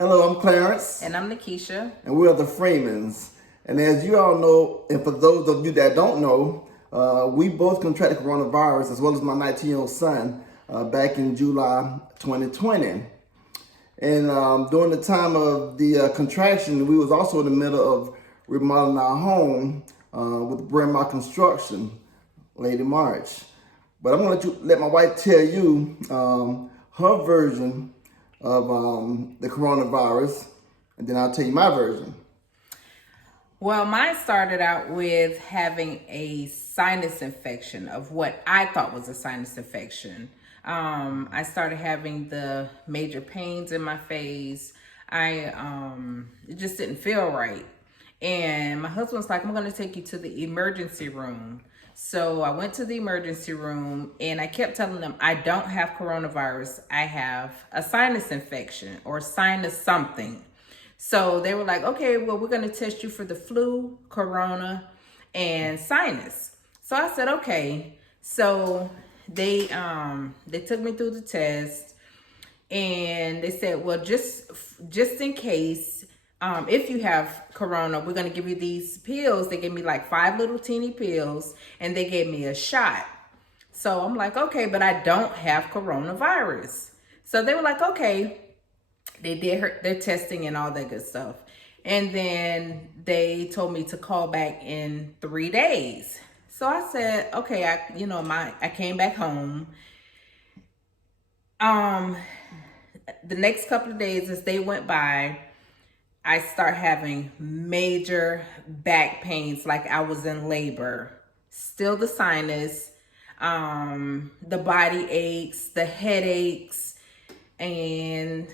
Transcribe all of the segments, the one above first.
Hello, I'm Clarence. And I'm Nikisha. And we're the Freemans. And as you all know, and for those of you that don't know, we both contracted coronavirus as well as my 19-year-old son back in July 2020. And during the time of the contraction, we was also in the middle of remodeling our home with Brand My Construction, late in March. But I'm gonna let my wife tell you her version of the coronavirus, and then I'll tell you my version. Well, mine started out with having a sinus infection of what I thought was a sinus infection. I started having the major pains in my face. It just didn't feel right. And my husband's like, I'm going to take you to the emergency room. So I went to the emergency room and I kept telling them, I don't have coronavirus. I have a sinus infection or sinus something. So they were like, okay, well, we're going to test you for the flu, corona, and sinus. So I said, okay. So they took me through the test and they said, well, just in case, if you have corona, we're going to give you these pills. They gave me like 5 little teeny pills and they gave me a shot. So I'm like, okay, but I don't have coronavirus. So they were like, okay. They did their testing and all that good stuff. And then they told me to call back in 3 days. So I said, okay, I came back home. The next couple of days as they went by, I start having major back pains like I was in labor. Still the sinus, the body aches, the headaches, and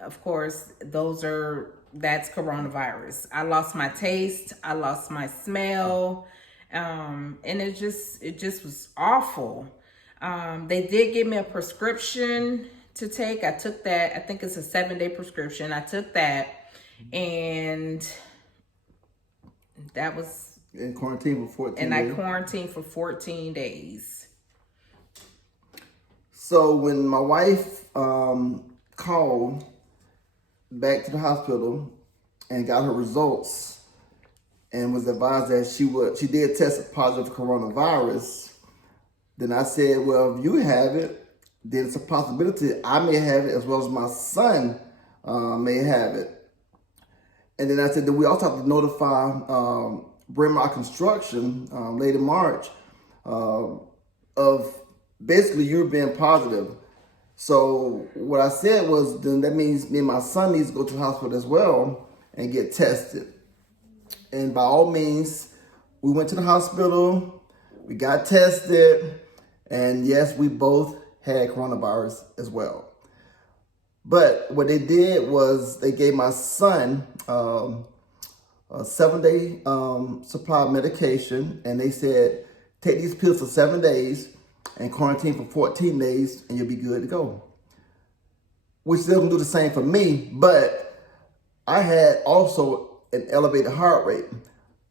of course, that's coronavirus. I lost my taste. I lost my smell. And it just was awful. They did give me a prescription to take. I took that. I think it's a 7-day prescription. I took that and that was in quarantine for 14 days. And I quarantined for 14 days. So when my wife called back to the hospital and got her results and was advised that she did test positive for coronavirus, then I said, well, if you have it, then it's a possibility I may have it as well as my son may have it. And then I said that we also have to notify Brand My Construction late in March of basically you being positive. So what I said was, then that means me and my son needs to go to the hospital as well and get tested. And by all means, we went to the hospital, we got tested, and yes, we both had coronavirus as well. But what they did was they gave my son a 7-day supply of medication, and they said, take these pills for 7 days and quarantine for 14 days and you'll be good to go. Which still can do the same for me, but I had also an elevated heart rate.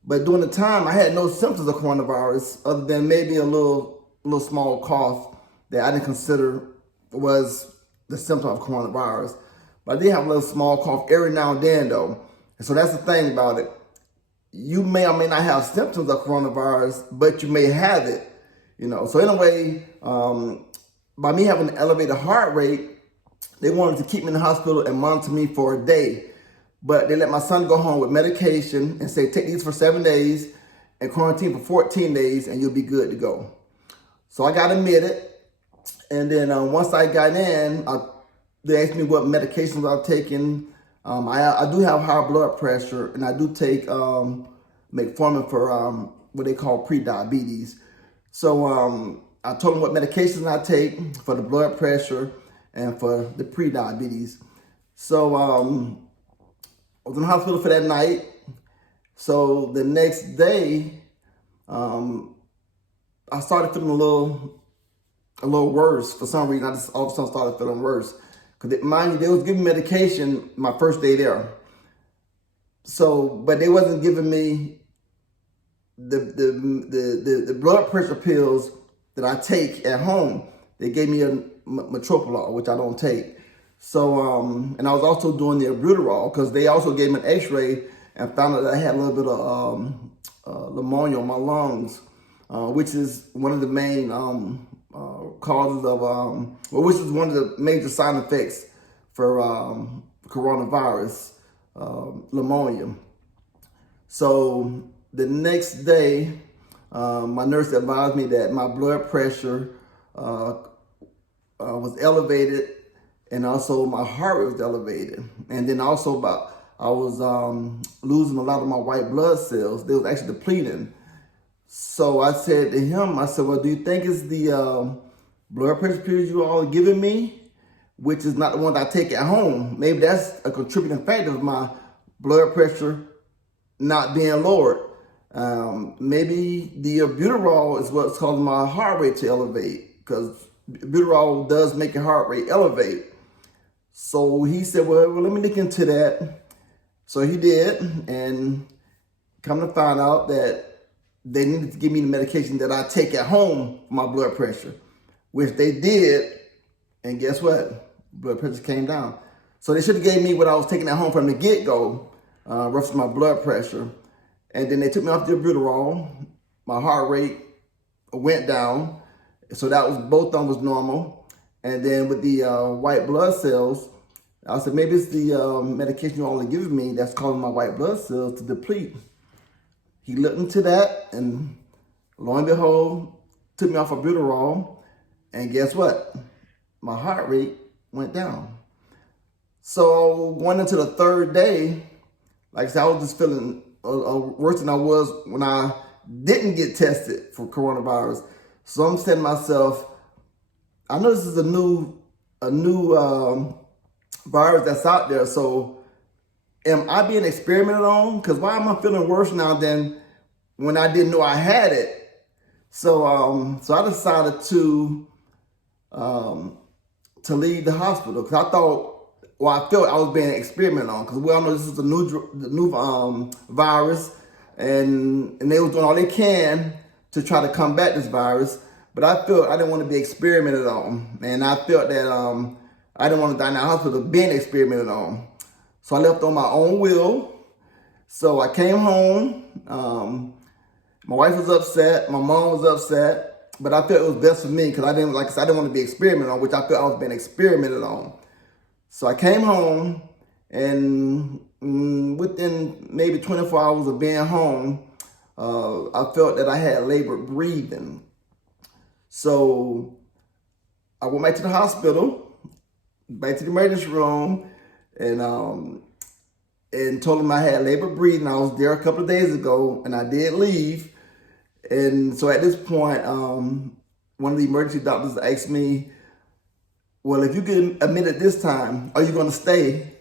But during the time, I had no symptoms of coronavirus other than maybe a little small cough that I didn't consider was the symptom of coronavirus. But I did have a little small cough every now and then though. And so that's the thing about it. You may or may not have symptoms of coronavirus, but you may have it. So in a way, by me having an elevated heart rate, they wanted to keep me in the hospital and monitor me for a day. But they let my son go home with medication and say, take these for 7 days and quarantine for 14 days and you'll be good to go. So I got admitted. And then once I got in, they asked me what medications I was taking. I do have high blood pressure and I do take metformin for what they call pre-diabetes. So I told them what medications I take for the blood pressure and for the pre-diabetes. So I was in the hospital for that night. So the next day, I started feeling a little worse. For some reason, I just all of a sudden started feeling worse. Because mind you, they was giving me medication my first day there. So, but they wasn't giving me the blood pressure pills that I take at home. They gave me a metropolol, which I don't take. So, and I was also doing the albuterol because they also gave me an x-ray and found out that I had a little bit of pneumonia on my lungs, which is one of the main causes of, which is one of the major side effects for coronavirus, pneumonia. So the next day, my nurse advised me that my blood pressure was elevated, and also my heart rate was elevated, and then also I was losing a lot of my white blood cells. They was actually depleting. So I said to him, I said, well, do you think it's the blood pressure pills you all are giving me, which is not the one that I take at home? Maybe that's a contributing factor of my blood pressure not being lowered. Maybe the albuterol is what's causing my heart rate to elevate, because albuterol does make your heart rate elevate. So he said, well, let me look into that. So he did, and come to find out that they needed to give me the medication that I take at home for my blood pressure, which they did, and guess what? Blood pressure came down. So they should have gave me what I was taking at home from the get-go, roughly my blood pressure. And then they took me off the albuterol. My heart rate went down. So that was, both of them was normal. And then with the white blood cells, I said, maybe it's the medication you only give me that's causing my white blood cells to deplete. He looked into that, and lo and behold, took me off albuterol. And guess what? My heart rate went down. So going into the third day, like I said, I was just feeling worse than I was when I didn't get tested for coronavirus. So I'm saying to myself, I know this is a new virus that's out there. So am I being experimented on? Because why am I feeling worse now than when I didn't know I had it? So so I decided to leave the hospital, because I thought, well, I felt I was being experimented on, because we all know this is a new virus, and they was doing all they can to try to combat this virus. But I felt I didn't want to be experimented on, and I felt that I didn't want to die in the hospital being experimented on. So I left on my own will. So I came home. My wife was upset. My mom was upset. But I felt it was best for me, because I didn't, like I said, I didn't want to be experimented on, which I felt I was being experimented on. So I came home, and within maybe 24 hours of being home, I felt that I had labored breathing. So I went back to the hospital, back to the emergency room, and told them I had labored breathing. I was there a couple of days ago, and I did leave. And so at this point, one of the emergency doctors asked me, well, if you get admitted this time, are you going to stay?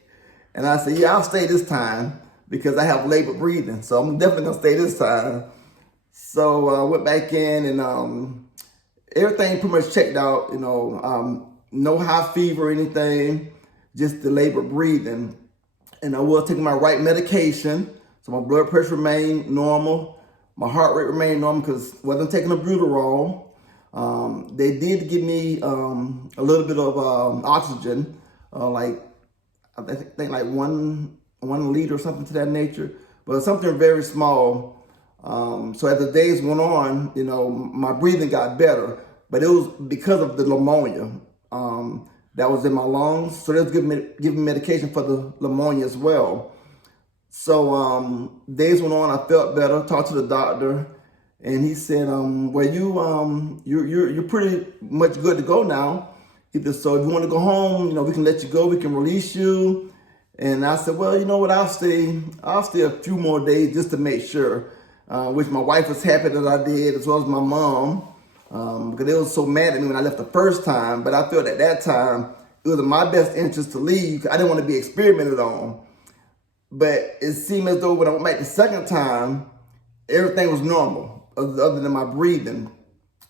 And I said, yeah, I'll stay this time, because I have labored breathing. So I'm definitely going to stay this time. So I went back in, and everything pretty much checked out, no high fever or anything, just the labored breathing. And I was taking my right medication, so my blood pressure remained normal. My heart rate remained normal, because I wasn't taking albuterol. They did give me a little bit of oxygen, like I think like one liter or something to that nature, but something very small. So as the days went on, my breathing got better, but it was because of the pneumonia that was in my lungs. So they was giving me medication for the pneumonia as well. So days went on, I felt better, talked to the doctor, and he said, well, you're pretty much good to go now. He said, so if you want to go home, we can let you go, we can release you. And I said, well, you know what, I'll stay a few more days just to make sure, which my wife was happy that I did, as well as my mom, because they was so mad at me when I left the first time. But I felt at that time it was in my best interest to leave. I didn't want to be experimented on. But it seemed as though when I went back the second time, everything was normal, other than my breathing.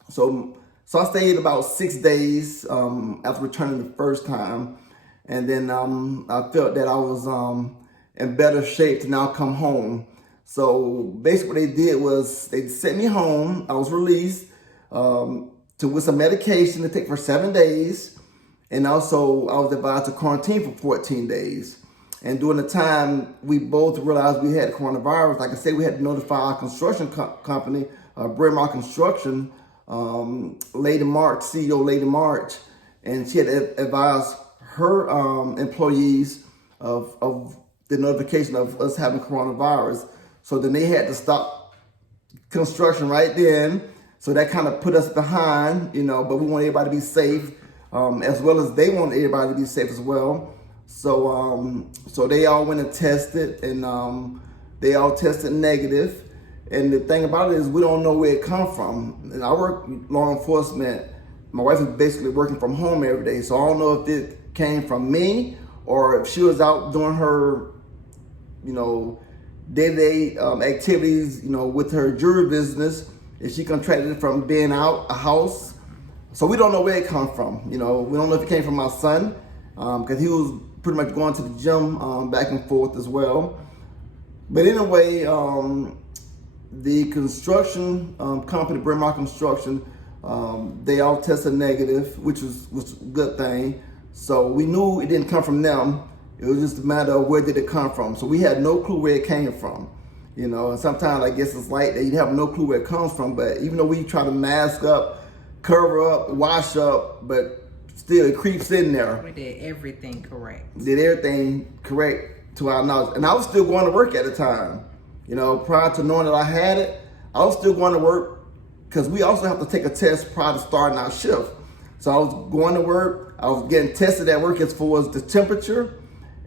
So I stayed about 6 days after returning the first time. And then I felt that I was in better shape to now come home. So basically what they did was they sent me home. I was released with some medication to take for 7 days. And also, I was advised to quarantine for 14 days. And during the time, we both realized we had coronavirus. Like I said, we had to notify our construction company, Bryn Mawr Construction, late in March, CEO late in March. And she had advised her employees of the notification of us having coronavirus. So then they had to stop construction right then. So that kind of put us behind, but we want everybody to be safe, as well as they want everybody to be safe as well. So they all went and tested, and they all tested negative. And the thing about it is we don't know where it come from. And I work law enforcement. My wife is basically working from home every day. So I don't know if it came from me or if she was out doing her, day-to-day activities, with her jewelry business. If she contracted it from being out a house. So we don't know where it come from. We don't know if it came from my son, because he was pretty much going to the gym back and forth as well. But anyway, the construction company, Bryn Mawr Construction, they all tested negative, which was a good thing. So we knew it didn't come from them. It was just a matter of where did it come from. So we had no clue where it came from. And sometimes I guess it's like that. You have no clue where it comes from. But even though we try to mask up, cover up, wash up, but still it creeps in there. We did everything correct. Did everything correct to our knowledge. And I was still going to work at the time. Prior to knowing that I had it, I was still going to work because we also have to take a test prior to starting our shift. So I was going to work. I was getting tested at work as far as the temperature.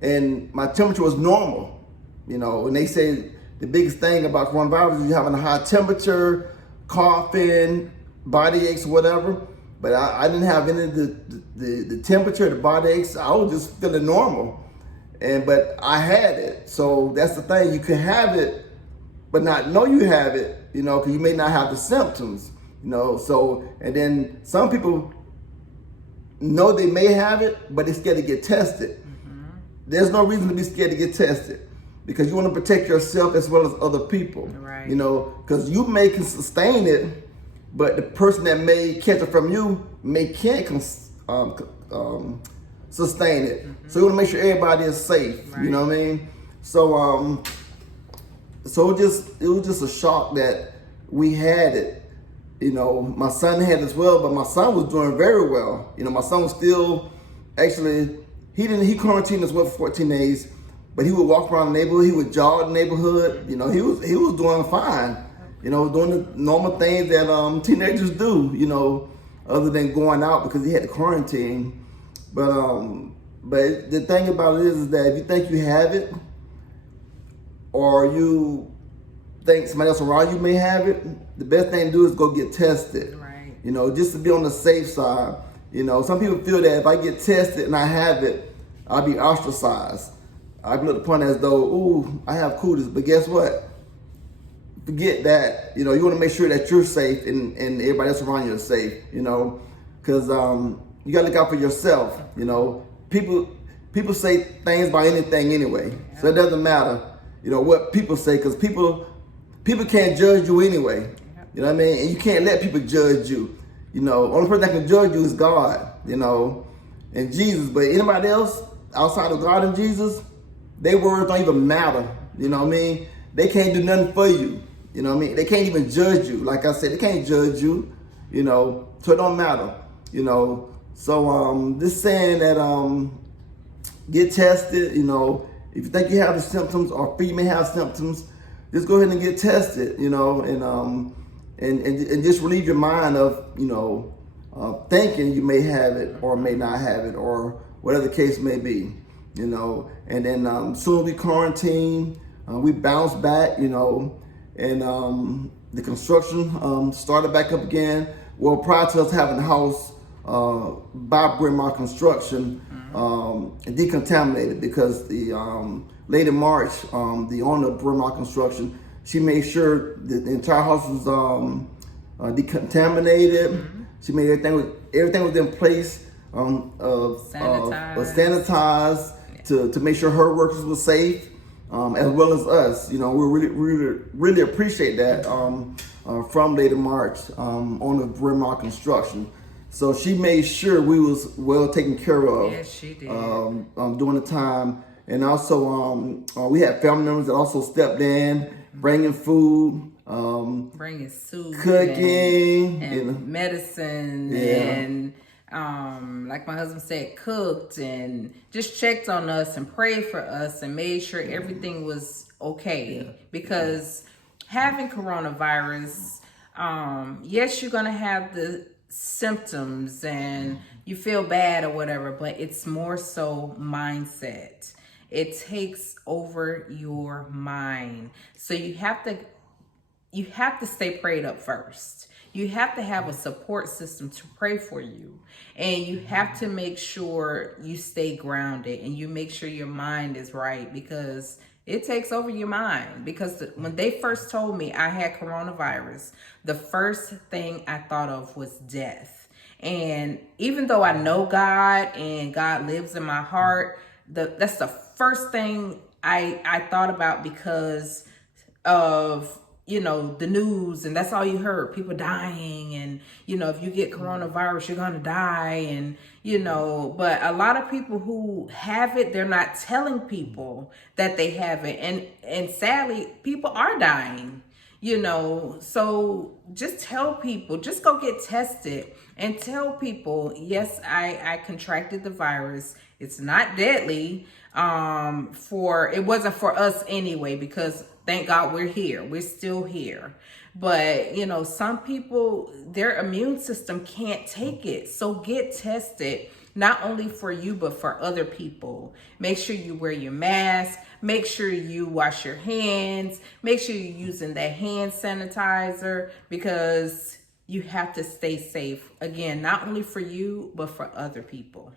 And my temperature was normal. And they say the biggest thing about coronavirus is you having a high temperature, coughing, body aches, whatever. But I didn't have any of the temperature, the body aches. I was just feeling normal. But I had it. So that's the thing. You can have it, but not know you have it, because you may not have the symptoms, So, and then some people know they may have it, but they're scared to get tested. Mm-hmm. There's no reason to be scared to get tested because you want to protect yourself as well as other people, right. Because you may can sustain it, but the person that may catch it from you can't sustain it. Mm-hmm. So you want to make sure everybody is safe. Right. You know what I mean? So it was just a shock that we had it. My son had it as well, but my son was doing very well. My son was still actually he quarantined as well for 14 days, but he would walk around the neighborhood, he would jog the neighborhood. He was doing fine. Doing the normal things that teenagers do, other than going out because he had to quarantine. But the thing about it is that if you think you have it, or you think somebody else around you may have it, the best thing to do is go get tested. Right. Just to be on the safe side. Some people feel that if I get tested and I have it, I'll be ostracized. I look upon it as though, ooh, I have cooties. But guess what? Forget that. You want to make sure that you're safe and everybody else around you is safe. Because you got to look out for yourself. People say things about anything anyway, so it doesn't matter. What people say, because people can't judge you anyway. You know what I mean? And you can't let people judge you. Only person that can judge you is God. And Jesus. But anybody else outside of God and Jesus, their words don't even matter. You know what I mean? They can't do nothing for you. You know what I mean? They can't even judge you. Like I said, they can't judge you. So it don't matter. So this saying that get tested. If you think you have the symptoms or you may have symptoms, just go ahead and get tested. And just relieve your mind of thinking you may have it or may not have it or whatever the case may be. And then soon we quarantine. We bounce back. And the construction started back up again. Well, prior to us having the house by Bryn Mawr Construction decontaminated because the late in March, the owner of Bryn Mawr Construction, she made sure that the entire house was decontaminated. Mm-hmm. She made everything was in place, sanitized to make sure her workers were safe. As well as us, we really appreciate that from late in March on the Bryn Mawr Construction. So she made sure we was well taken care of. Yes, she did. During the time. And also, we had family members that also stepped in, bringing food, bringing soup, cooking, and medicine, and like my husband said, cooked and just checked on us and prayed for us and made sure everything was okay. Because having coronavirus, yes, you're gonna have the symptoms and you feel bad or whatever, but it's more so mindset. It takes over your mind. So you have to stay prayed up first. You have to have a support system to pray for you. And you have to make sure you stay grounded and you make sure your mind is right, because it takes over your mind. Because when they first told me I had coronavirus, the first thing I thought of was death. And even though I know God and God lives in my heart, that's the first thing I thought about, because of, the news, and that's all you heard, people dying, and if you get coronavirus you're gonna die, and but a lot of people who have it, they're not telling people that they have it, and sadly people are dying. So just tell people, just go get tested and tell people, yes, I contracted the virus. It's not deadly. It wasn't for us anyway, because thank God we're here. We're still here. But, some people, their immune system can't take it. So get tested, not only for you, but for other people. Make sure you wear your mask. Make sure you wash your hands. Make sure you're using that hand sanitizer, because you have to stay safe. Again, not only for you, but for other people.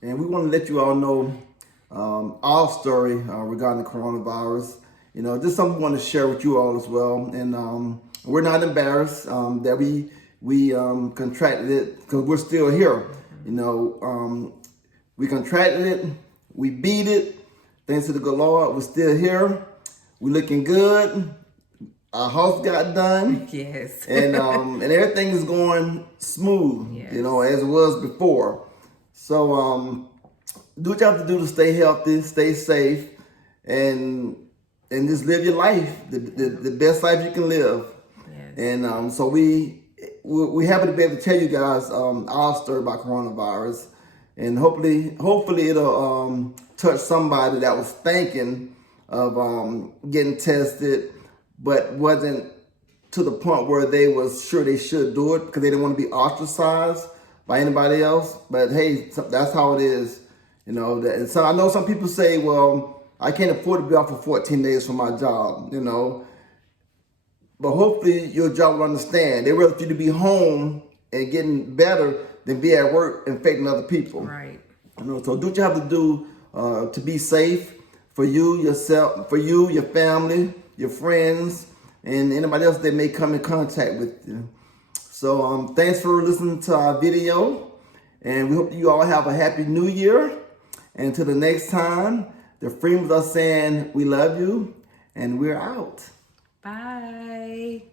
And we want to let you all know our story regarding the coronavirus. Just something we want to share with you all as well. And we're not embarrassed that we contracted it, because we're still here. We contracted it, we beat it. Thanks to the good Lord, we're still here. We're looking good. Our house got done. Yes. And everything is going smooth, yes. As it was before. So do what you have to do to stay healthy, stay safe, and just live your life, the best life you can live. Yes. And so we're happy to be able to tell you guys our story about coronavirus, and hopefully it'll touch somebody that was thinking of getting tested, but wasn't to the point where they was sure they should do it because they didn't want to be ostracized by anybody else. But hey, that's how it is, And so I know some people say, well, I can't afford to be off for 14 days from my job, But hopefully your job will understand. They rather for you to be home and getting better than be at work infecting other people. Right. So do what you have to do to be safe for you, yourself, for you, your family, your friends, and anybody else that may come in contact with you. So thanks for listening to our video, and we hope you all have a happy new year. And until the next time, the Freemans are saying we love you, and we're out. Bye.